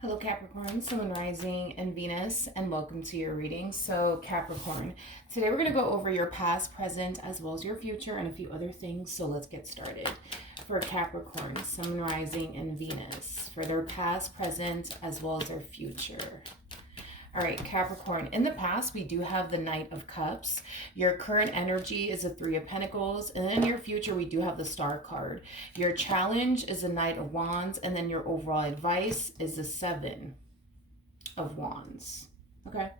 Hello Capricorn, Sun, Moon, Rising, and Venus, and welcome to your reading. So Capricorn, today we're going to go over your past, present, as well as your future and a few other things. So let's get started. For Capricorn, Sun, Moon, Rising, and Venus, for their past, present, as well as their future. All right, Capricorn, in the past, we do have the Knight of Cups. Your current energy is the Three of Pentacles. And in your future, we do have the Star card. Your challenge is the Knight of Wands. And then your overall advice is the Seven of Wands. Okay.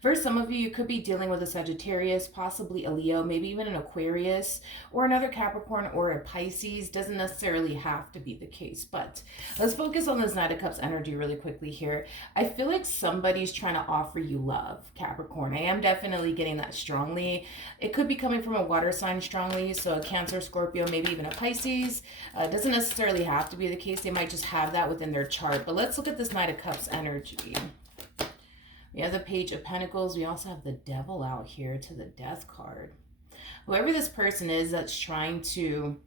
For some of you, you could be dealing with a Sagittarius, possibly a Leo, maybe even an Aquarius, or another Capricorn or a Pisces. Doesn't necessarily have to be the case, but let's focus on this Knight of Cups energy really quickly here. I feel like somebody's trying to offer you love, Capricorn. I am definitely getting that strongly. It could be coming from a water sign strongly, so a Cancer, Scorpio, maybe even a Pisces. Doesn't necessarily have to be the case. They might just have that within their chart, but let's look at this Knight of Cups energy. We have the Page of Pentacles. We also have the Devil out here to the Death card. Whoever this person is that's trying to...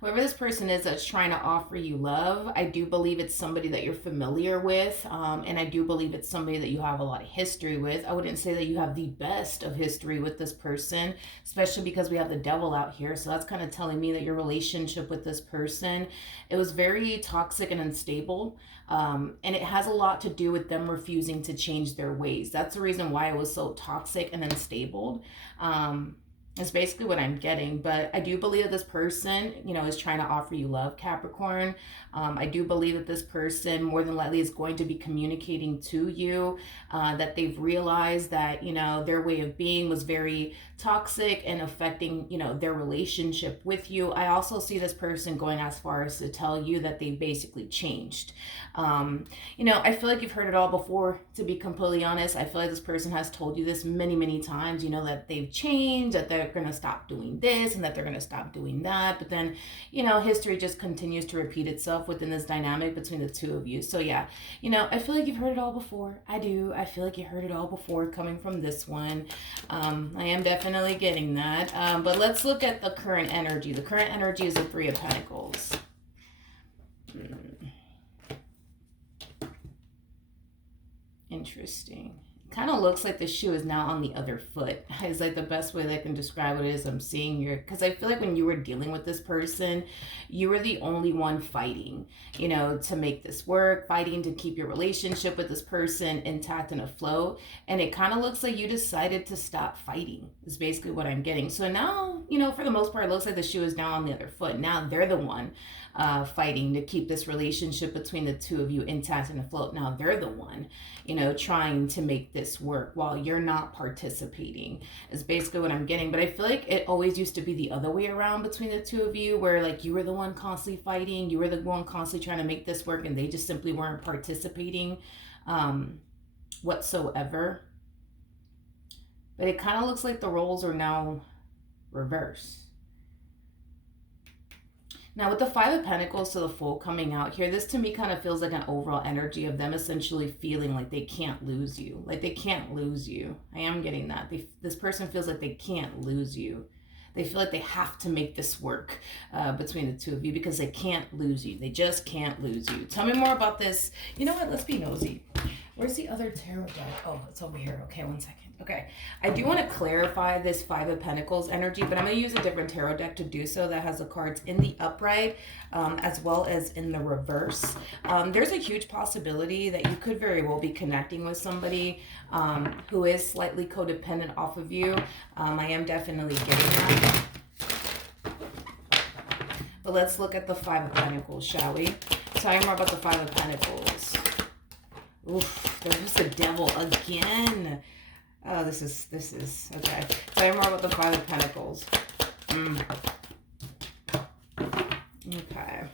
Whoever this person is that's trying to offer you love, I do believe it's somebody that you're familiar with. And I do believe it's somebody that you have a lot of history with. I wouldn't say that you have the best of history with this person, especially because we have the Devil out here. So that's kind of telling me that your relationship with this person, it was very toxic and unstable. And it has a lot to do with them refusing to change their ways. That's the reason why it was so toxic and unstable. It's basically what I'm getting, but I do believe that this person, is trying to offer you love, Capricorn. I do believe that this person more than likely is going to be communicating to you that they've realized that, their way of being was very toxic and affecting, their relationship with you. I also see this person going as far as to tell you that they basically changed. I feel like you've heard it all before, to be completely honest. I feel like this person has told you this many, many times, that they've changed, that they're going to stop doing this and that they're going to stop doing that. But then, history just continues to repeat itself within this dynamic between the two of you. So yeah, I feel like you've heard it all before. I do. I feel like you heard it all before coming from this one. I am definitely getting that. But let's look at the current energy. The current energy is the Three of Pentacles. Interesting. Kind of looks like the shoe is now on the other foot. Is like the best way that I can describe what it is I'm seeing here. Because I feel like when you were dealing with this person, you were the only one fighting, to make this work, fighting to keep your relationship with this person intact and afloat. And it kind of looks like you decided to stop fighting, is basically what I'm getting. So now, for the most part, it looks like the shoe is now on the other foot. Now they're the one fighting to keep this relationship between the two of you intact and afloat. Now they're the one, trying to make this work while you're not participating, is basically what I'm getting. But I feel like it always used to be the other way around between the two of you, where like you were the one constantly fighting, you were the one constantly trying to make this work, and they just simply weren't participating whatsoever. But it kind of looks like the roles are now reversed. Now with the Five of Pentacles to the Fool coming out here, this to me kind of feels like an overall energy of them essentially feeling like they can't lose you. Like they can't lose you. I am getting that. This person feels like they can't lose you. They feel like they have to make this work between the two of you because they can't lose you. They just can't lose you. Tell me more about this. You know what? Let's be nosy. Where's the other tarot deck? Oh, it's over here. Okay, one second. Okay, I do want to clarify this Five of Pentacles energy, but I'm going to use a different tarot deck to do so that has the cards in the upright as well as in the reverse. There's a huge possibility that you could very well be connecting with somebody who is slightly codependent off of you. I am definitely getting that. But let's look at the Five of Pentacles, shall we? Tell me more about the Five of Pentacles. Oof, there's the Devil again. Oh, this is, okay. Tell me more about the Five of Pentacles. Okay.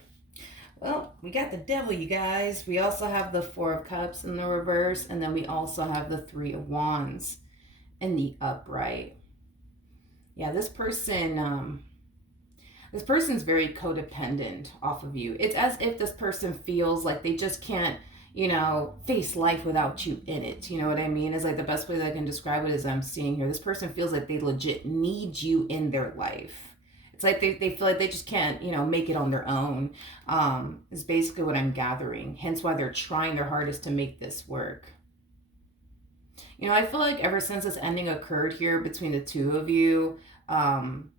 Well, we got the Devil, you guys. We also have the Four of Cups in the reverse, and then we also have the Three of Wands in the upright. Yeah, this person's very codependent off of you. It's as if this person feels like they just can't, face life without you in it. You know what I mean? It's like the best way that I can describe it is I'm seeing here. This person feels like they legit need you in their life. It's like they feel like they just can't, make it on their own, is basically what I'm gathering. Hence why they're trying their hardest to make this work. I feel like ever since this ending occurred here between the two of you, um,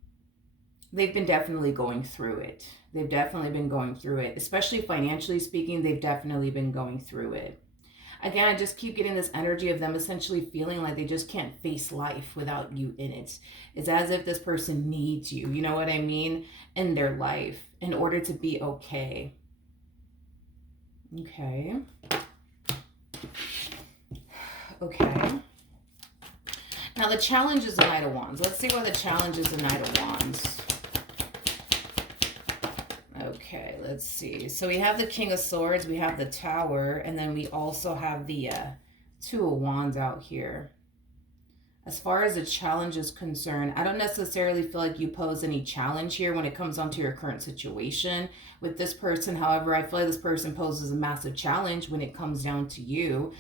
they've been definitely going through it. They've definitely been going through it, especially financially speaking. They've definitely been going through it. Again, I just keep getting this energy of them essentially feeling like they just can't face life without you in it. It's as if this person needs you, you know what I mean, in their life in order to be okay. Okay. Okay. Now the challenge is the Knight of Wands. Let's see what the challenge is, the Knight of Wands. Okay, let's see. So we have the King of Swords, we have the Tower, and then we also have the Two of Wands out here. As far as the challenge is concerned, I don't necessarily feel like you pose any challenge here when it comes onto your current situation with this person. However, I feel like this person poses a massive challenge when it comes down to you.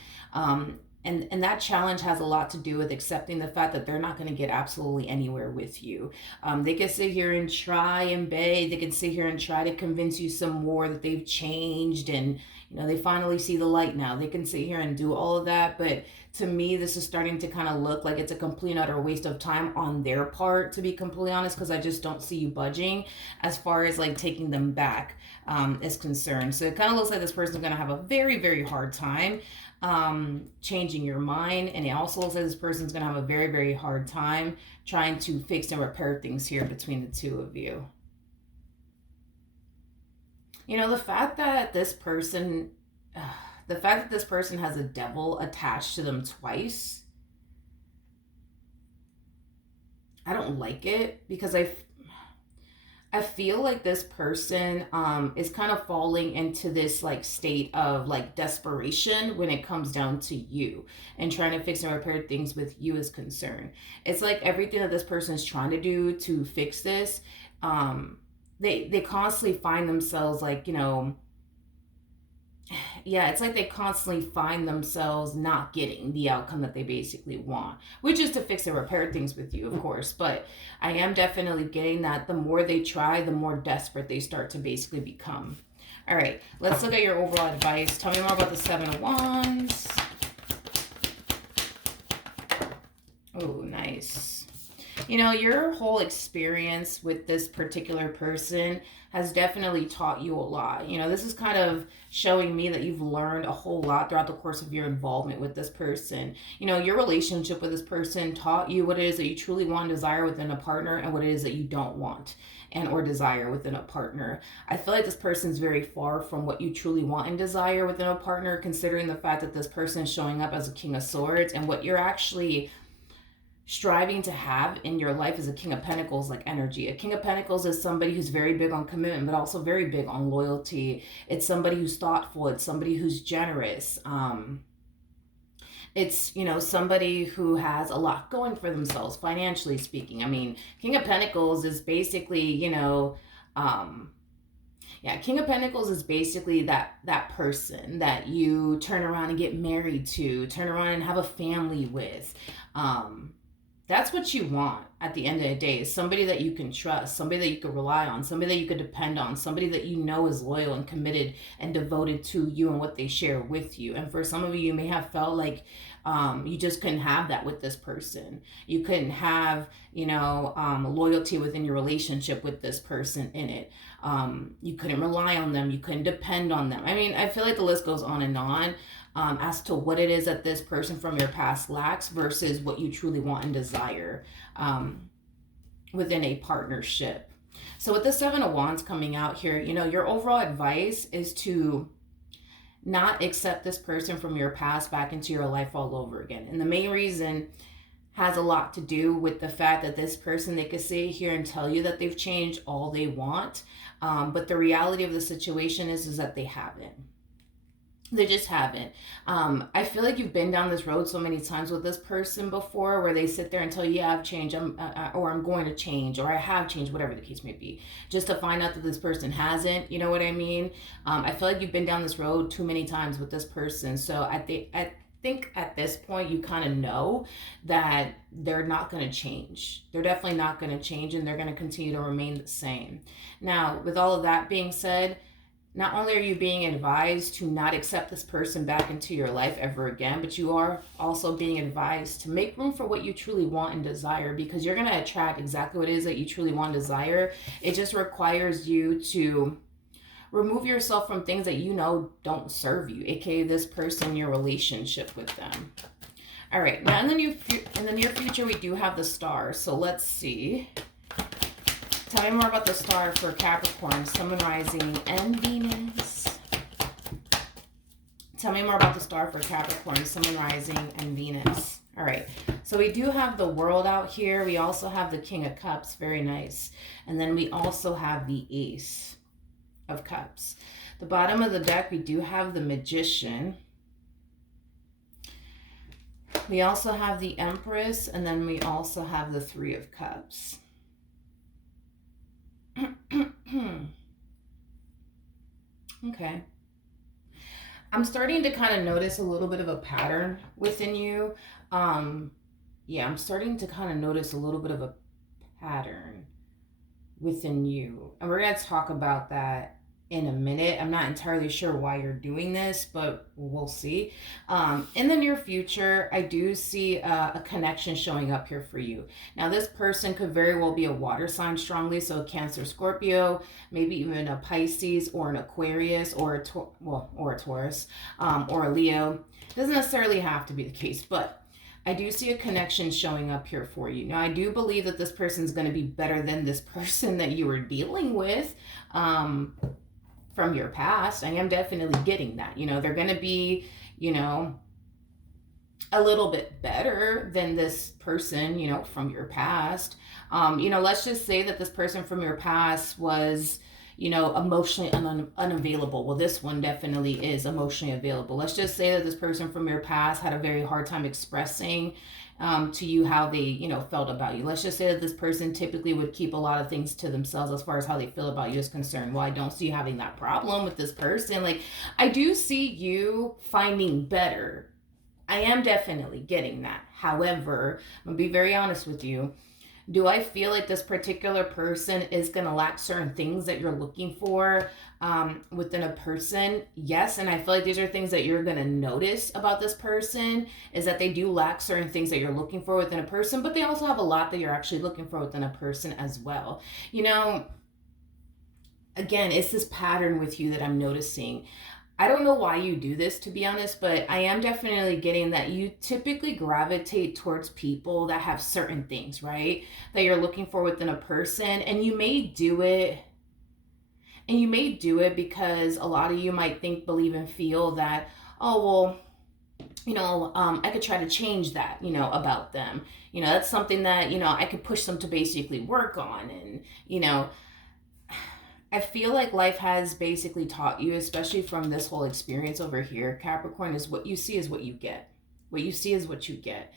And that challenge has a lot to do with accepting the fact that they're not going to get absolutely anywhere with you. They can sit here and try and beg. They can sit here and try to convince you some more that they've changed and, they finally see the light now. They can sit here and do all of that. But to me, this is starting to kind of look like it's a complete and utter waste of time on their part, to be completely honest, because I just don't see you budging as far as like taking them back is concerned. So it kind of looks like this person's going to have a very, very hard time changing your mind, and it also looks like this person's gonna have a very, very hard time trying to fix and repair things here between the two of you. The fact that this person has a devil attached to them twice, I don't like it, because I feel like this person is kind of falling into this like state of like desperation when it comes down to you and trying to fix and repair things with you is concerned. It's like everything that this person is trying to do to fix this, they constantly find themselves like, yeah, it's like they constantly find themselves not getting the outcome that they basically want, which is to fix and repair things with you, of course. But I am definitely getting that the more they try, the more desperate they start to basically become. All right, let's look at your overall advice. Tell me more about the Seven of Wands. Oh, nice. Your whole experience with this particular person has definitely taught you a lot. This is kind of showing me that you've learned a whole lot throughout the course of your involvement with this person. Your relationship with this person taught you what it is that you truly want and desire within a partner and what it is that you don't want and or desire within a partner. I feel like this person's very far from what you truly want and desire within a partner, considering the fact that this person is showing up as a King of Swords, and what you're actually striving to have in your life is a King of Pentacles like energy. A King of Pentacles is somebody who's very big on commitment, but also very big on loyalty. It's somebody who's thoughtful. It's somebody who's generous. It's, somebody who has a lot going for themselves, financially speaking. I mean, King of Pentacles is basically, King of Pentacles is basically that person that you turn around and get married to, turn around and have a family with. That's what you want at the end of the day, is somebody that you can trust, somebody that you can rely on, somebody that you could depend on, somebody that you know is loyal and committed and devoted to you and what they share with you. And for some of you, you may have felt like you just couldn't have that with this person. You couldn't have, loyalty within your relationship with this person in it. You couldn't rely on them. You couldn't depend on them. I mean, I feel like the list goes on and on. As to what it is that this person from your past lacks versus what you truly want and desire within a partnership. So with the Seven of Wands coming out here, your overall advice is to not accept this person from your past back into your life all over again. And the main reason has a lot to do with the fact that this person, they could sit here and tell you that they've changed all they want. But the reality of the situation is that they haven't. They just haven't. I feel like you've been down this road so many times with this person before, where they sit there and tell you, yeah, I've changed, or I'm going to change, or I have changed, whatever the case may be, just to find out that this person hasn't. You know what I mean? I feel like you've been down this road too many times with this person. So think at this point you kind of know that they're not going to change. They're definitely not going to change, and they're going to continue to remain the same. Now, with all of that being said, not only are you being advised to not accept this person back into your life ever again, but you are also being advised to make room for what you truly want and desire, because you're going to attract exactly what it is that you truly want and desire. It just requires you to remove yourself from things that you know don't serve you, aka this person, your relationship with them. All right, now in the near future, we do have the star. So let's see. Tell me more about the star for Capricorn, Sun, Rising, and Venus. Tell me more about the star for Capricorn, Sun, Rising, and Venus. All right, so we do have the World out here. We also have the King of Cups, very nice. And then we also have the Ace of Cups. The bottom of the deck, we do have the Magician. We also have the Empress, and then we also have the Three of Cups. Okay. I'm starting to kind of notice a little bit of a pattern within you. Yeah, I'm starting to kind of notice a little bit of a pattern within you. And we're going to talk about that in a minute. I'm not entirely sure why you're doing this, but we'll see. In the near future, I do see a connection showing up here for you. Now, this person could very well be a water sign strongly, so a Cancer, Scorpio, maybe even a Pisces or an Aquarius or a Taurus or a Leo. It doesn't necessarily have to be the case, but I do see a connection showing up here for you. Now, I do believe that this person's going to be better than this person that you were dealing with from your past. I am definitely getting that. You know, they're going to be, you know, a little bit better than this person, you know, from your past. You know, let's just say that this person from your past was, you know, emotionally unavailable. Well, this one definitely is emotionally available. Let's just say that this person from your past had a very hard time expressing to you how they, you know, felt about you. Let's just say that this person typically would keep a lot of things to themselves as far as how they feel about you is concerned. Well, I don't see you having that problem with this person. Like, I do see you finding better. I am definitely getting that. However, I'm going to be very honest with you. Do I feel like this particular person is going to lack certain things that you're looking for within a person? Yes, and I feel like these are things that you're going to notice about this person, is that they do lack certain things that you're looking for within a person, but they also have a lot that you're actually looking for within a person as well. You know, again, it's this pattern with you that I'm noticing. I don't know why you do this, to be honest, but I am definitely getting that you typically gravitate towards people that have certain things, right? That you're looking for within a person. And you may do it. And you may do it because a lot of you might think, believe, and feel that, oh, well, you know, I could try to change that, you know, about them. You know, that's something that, you know, I could push them to basically work on. And, you know, I feel like life has basically taught you, especially from this whole experience over here, Capricorn, is what you see is what you get. What you see is what you get.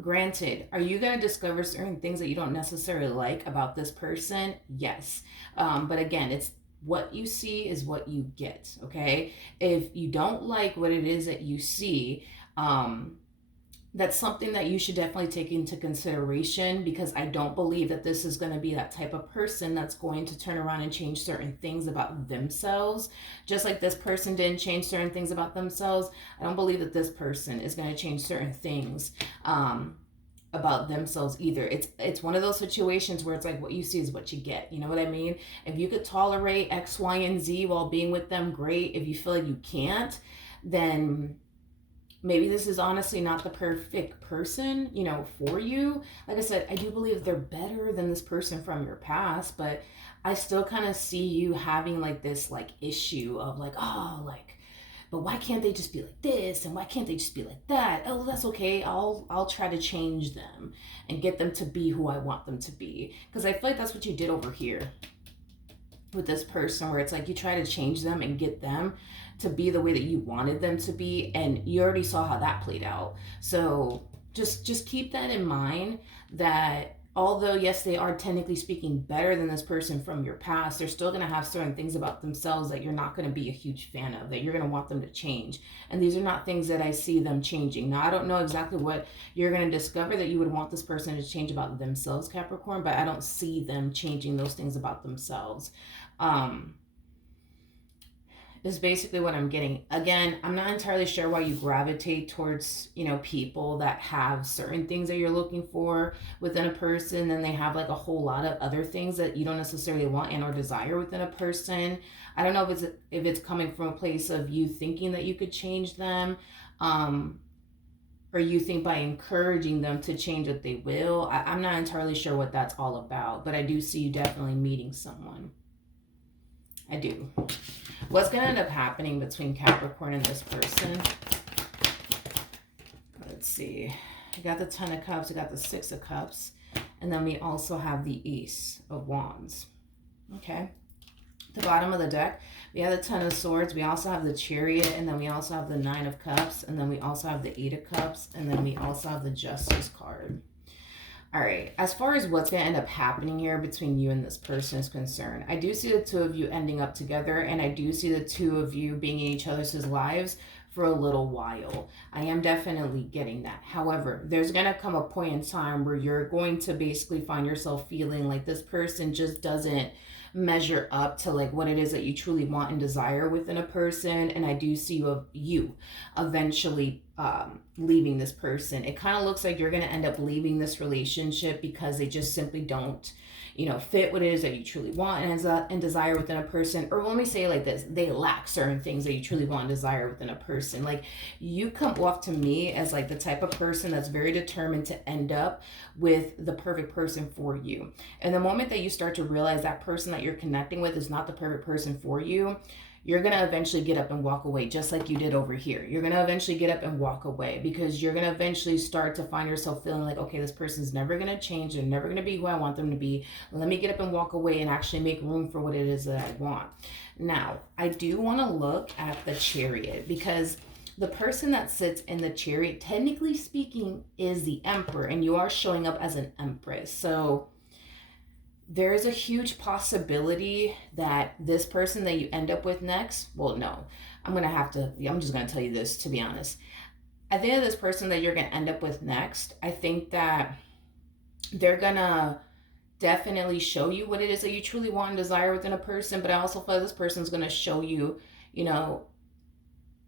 Granted, are you going to discover certain things that you don't necessarily like about this person? Yes. But again, it's what you see is what you get, okay? If you don't like what it is that you see, that's something that you should definitely take into consideration, because I don't believe that this is going to be that type of person that's going to turn around and change certain things about themselves. Just like this person didn't change certain things about themselves, I don't believe that this person is going to change certain things about themselves either. It's one of those situations where it's like what you see is what you get. You know what I mean? If you could tolerate X, Y, and Z while being with them, great. If you feel like you can't, then maybe this is honestly not the perfect person, you know, for you. Like I said, I do believe they're better than this person from your past, but I still kind of see you having like this like issue of like, oh, like, but why can't they just be like this? And why can't they just be like that? Oh, that's okay. I'll try to change them and get them to be who I want them to be. Because I feel like that's what you did over here with this person, where it's like you try to change them and get them to be the way that you wanted them to be, and you already saw how that played out. So just keep that in mind, that although yes, they are technically speaking better than this person from your past, they're still going to have certain things about themselves that you're not going to be a huge fan of, that you're going to want them to change. And these are not things that I see them changing. Now, I don't know exactly what you're going to discover that you would want this person to change about themselves, Capricorn, but I don't see them changing those things about themselves. Is basically what I'm getting. Again, I'm not entirely sure why you gravitate towards, people that have certain things that you're looking for within a person, and they have like a whole lot of other things that you don't necessarily want and or desire within a person. I don't know if it's coming from a place of you thinking that you could change them, or you think by encouraging them to change that they will. I'm not entirely sure what that's all about, but I do see you definitely meeting someone. I do. What's going to end up happening between Capricorn and this person? Let's see. We got the Ten of Cups. We got the Six of Cups. And then we also have the Ace of Wands. Okay. The bottom of the deck, we have the Ten of Swords. We also have the Chariot. And then we also have the Nine of Cups. And then we also have the Eight of Cups. And then we also have the Justice card. All right, as far as what's going to end up happening here between you and this person is concerned, I do see the two of you ending up together, and I do see the two of you being in each other's lives for a little while. I am definitely getting that. However, there's going to come a point in time where you're going to basically find yourself feeling like this person just doesn't measure up to like what it is that you truly want and desire within a person. And I do see you eventually leaving this person. It kind of looks like you're going to end up leaving this relationship because they just simply don't fit what it is that you truly want and desire within a person. Or let me say it like this, they lack certain things that you truly want and desire within a person. Like, you come off to me as like the type of person that's very determined to end up with the perfect person for you. And the moment that you start to realize that person that you're connecting with is not the perfect person for you, you're going to eventually get up and walk away, just like you did over here. You're going to eventually get up and walk away because you're going to eventually start to find yourself feeling like, okay, this person's never going to change. They're never going to be who I want them to be. Let me get up and walk away and actually make room for what it is that I want. Now, I do want to look at the Chariot because the person that sits in the Chariot, technically speaking, is the Emperor, and you are showing up as an Empress. So there is a huge possibility that this person that you end up with next, well, no, I'm just going to tell you this, to be honest. I think that this person that you're going to end up with next, I think that they're going to definitely show you what it is that you truly want and desire within a person. But I also feel like this person's going to show you,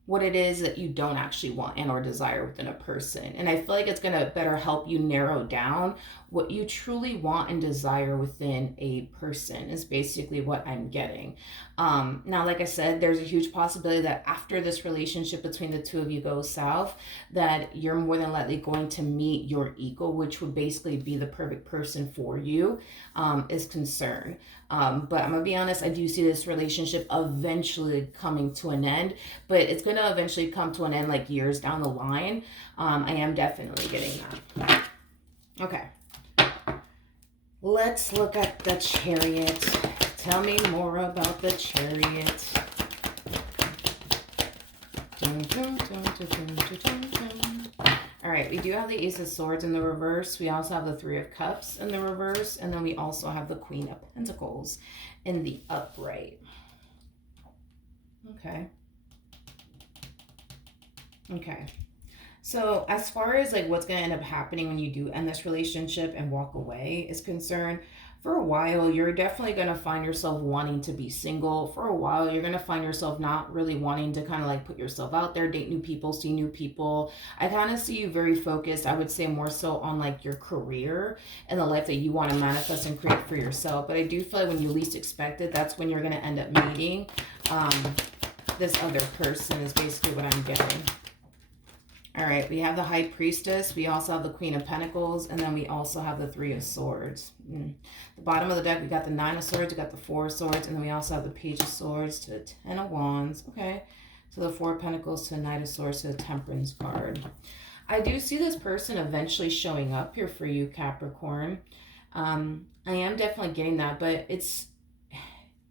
what it is that you don't actually want and or desire within a person. And I feel like it's going to better help you narrow down what you truly want and desire within a person is basically what I'm getting. Now, like I said, there's a huge possibility that after this relationship between the two of you goes south, that you're more than likely going to meet your equal, which would basically be the perfect person for you, is concerned. But I'm going to be honest, I do see this relationship eventually coming to an end, but it's going to eventually come to an end like years down the line. I am definitely getting that. Okay. Let's look at the Chariot. Tell me more about the Chariot. All right, we do have the Ace of Swords in the reverse. We also have the Three of Cups in the reverse. And then we also have the Queen of Pentacles in the upright. Okay. So as far as like what's going to end up happening when you do end this relationship and walk away is concerned, for a while, you're definitely going to find yourself wanting to be single. For a while, you're going to find yourself not really wanting to kind of like put yourself out there, date new people, see new people. I kind of see you very focused, I would say more so on like your career and the life that you want to manifest and create for yourself. But I do feel like when you least expect it, that's when you're going to end up meeting this other person is basically what I'm getting. All right, we have the High Priestess. We also have the Queen of Pentacles. And then we also have the Three of Swords. The bottom of the deck, we got the Nine of Swords. We got the Four of Swords. And then we also have the Page of Swords to the Ten of Wands. Okay, so the Four of Pentacles to the Knight of Swords to the Temperance card. I do see this person eventually showing up here for you, Capricorn. I am definitely getting that, but it's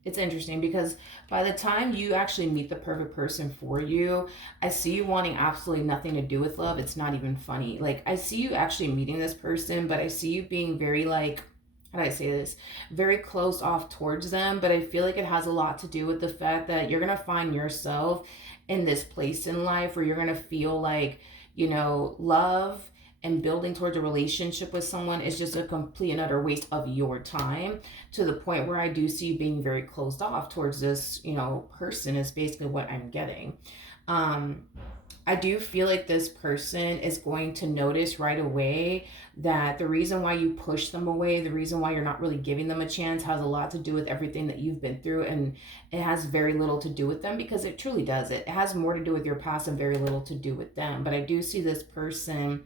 It's interesting because by the time you actually meet the perfect person for you, I see you wanting absolutely nothing to do with love. It's not even funny. Like, I see you actually meeting this person, but I see you being very, like, how do I say this? Very closed off towards them. But I feel like it has a lot to do with the fact that you're going to find yourself in this place in life where you're going to feel like, love and building towards a relationship with someone is just a complete and utter waste of your time, to the point where I do see you being very closed off towards this, person, is basically what I'm getting. Um, I do feel like this person is going to notice right away that the reason why you push them away, the reason why you're not really giving them a chance, has a lot to do with everything that you've been through. And it has very little to do with them, because it truly does. It has more to do with your past and very little to do with them. But I do see this person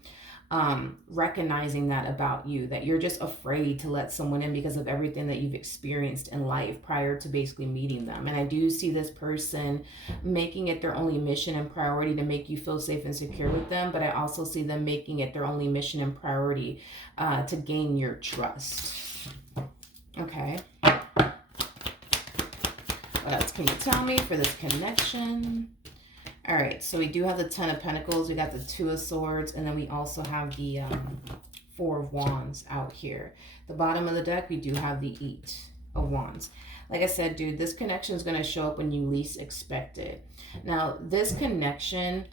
recognizing that about you, that you're just afraid to let someone in because of everything that you've experienced in life prior to basically meeting them. And I do see this person making it their only mission and priority to make you feel safe and secure with them, but I also see them making it their only mission and priority to gain your trust. Okay. What else can you tell me for this connection? All right, so we do have the Ten of Pentacles, we got the Two of Swords, and then we also have the Four of Wands out here. The bottom of the deck, we do have the Eight of Wands. Like I said, dude, this connection is going to show up when you least expect it. Now, this connection,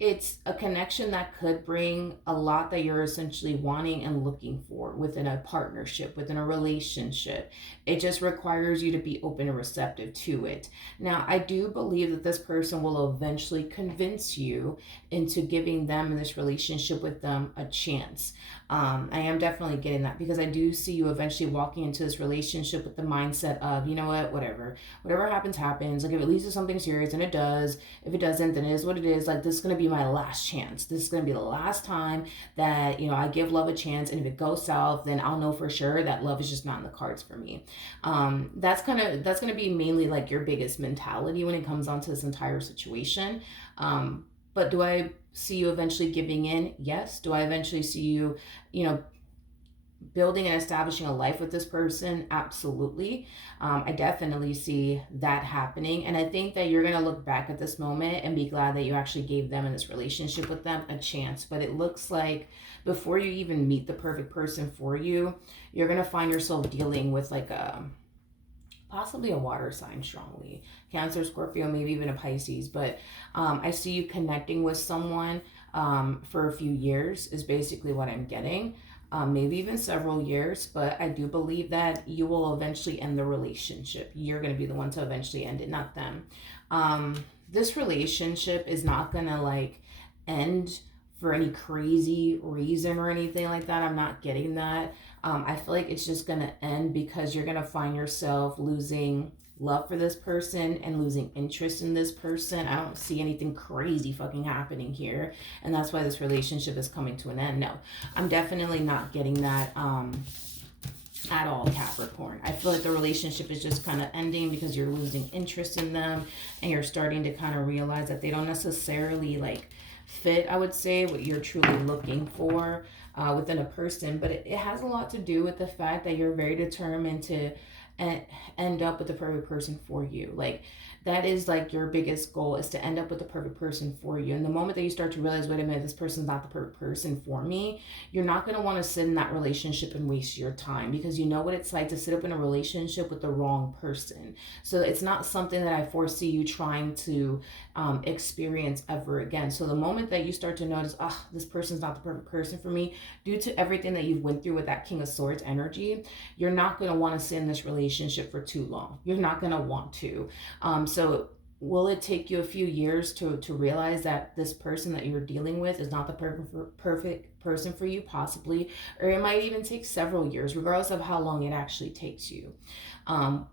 it's a connection that could bring a lot that you're essentially wanting and looking for within a partnership, within a relationship. It just requires you to be open and receptive to it. Now, I do believe that this person will eventually convince you into giving them in this relationship with them a chance. I am definitely getting that, because I do see you eventually walking into this relationship with the mindset of, you know what, whatever happens, happens. Like, if it leads to something serious, and it does. If it doesn't, then it is what it is. Like, this is going to be my last chance. This is going to be the last time that, I give love a chance. And if it goes south, then I'll know for sure that love is just not in the cards for me. That's going to be mainly like your biggest mentality when it comes onto this entire situation. But do I see you eventually giving in? Yes. Do I eventually see you, building and establishing a life with this person? Absolutely. I definitely see that happening. And I think that you're going to look back at this moment and be glad that you actually gave them in this relationship with them a chance. But it looks like before you even meet the perfect person for you, you're going to find yourself dealing with like possibly a water sign strongly. Cancer, Scorpio, maybe even a Pisces. But I see you connecting with someone for a few years is basically what I'm getting. Maybe even several years, but I do believe that you will eventually end the relationship. You're going to be the one to eventually end it, not them. This relationship is not going to like end for any crazy reason or anything like that. I'm not getting that. I feel like it's just going to end because you're going to find yourself losing love for this person and losing interest in this person. I don't see anything crazy fucking happening here, and that's why this relationship is coming to an end. No, I'm definitely not getting that at all, Capricorn. I feel like the relationship is just kind of ending because you're losing interest in them, and you're starting to kind of realize that they don't necessarily like fit, I would say, what you're truly looking for within a person. But it has a lot to do with the fact that you're very determined to end up with the perfect person for you. Like, that is like your biggest goal, is to end up with the perfect person for you. And the moment that you start to realize, wait a minute, this person's not the perfect person for me, you're not going to want to sit in that relationship and waste your time, because you know what it's like to sit up in a relationship with the wrong person. So it's not something that I foresee you trying to experience ever again. So the moment that you start to notice, this person's not the perfect person for me, due to everything that you've went through with that King of Swords energy, you're not going to want to sit in this relationship for too long. You're not going to want to. So will it take you a few years to realize that this person that you're dealing with is not the perfect person for you? Possibly. Or it might even take several years, regardless of how long it actually takes you.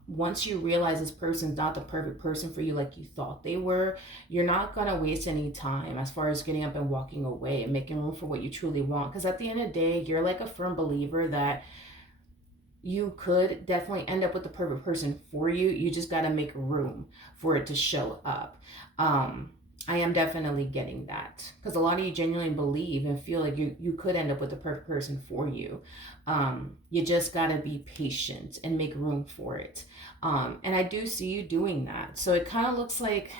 Once you realize this person's not the perfect person for you like you thought they were, you're not going to waste any time as far as getting up and walking away and making room for what you truly want. Because at the end of the day, you're like a firm believer that you could definitely end up with the perfect person for you. You just got to make room for it to show up. I am definitely getting that because a lot of you genuinely believe and feel like you could end up with the perfect person for you. You just got to be patient and make room for it. And I do see you doing that. So it kind of looks like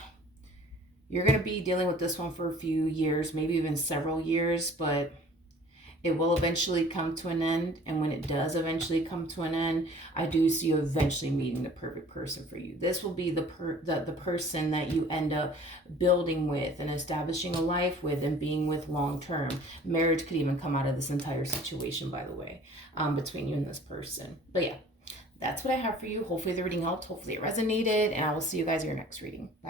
you're going to be dealing with this one for a few years, maybe even several years, but it will eventually come to an end. And when it does eventually come to an end, I do see you eventually meeting the perfect person for you. This will be the person that you end up building with and establishing a life with and being with long term. Marriage could even come out of this entire situation, by the way, between you and this person. But yeah, that's what I have for you. Hopefully the reading helped. Hopefully it resonated. And I will see you guys in your next reading. Bye.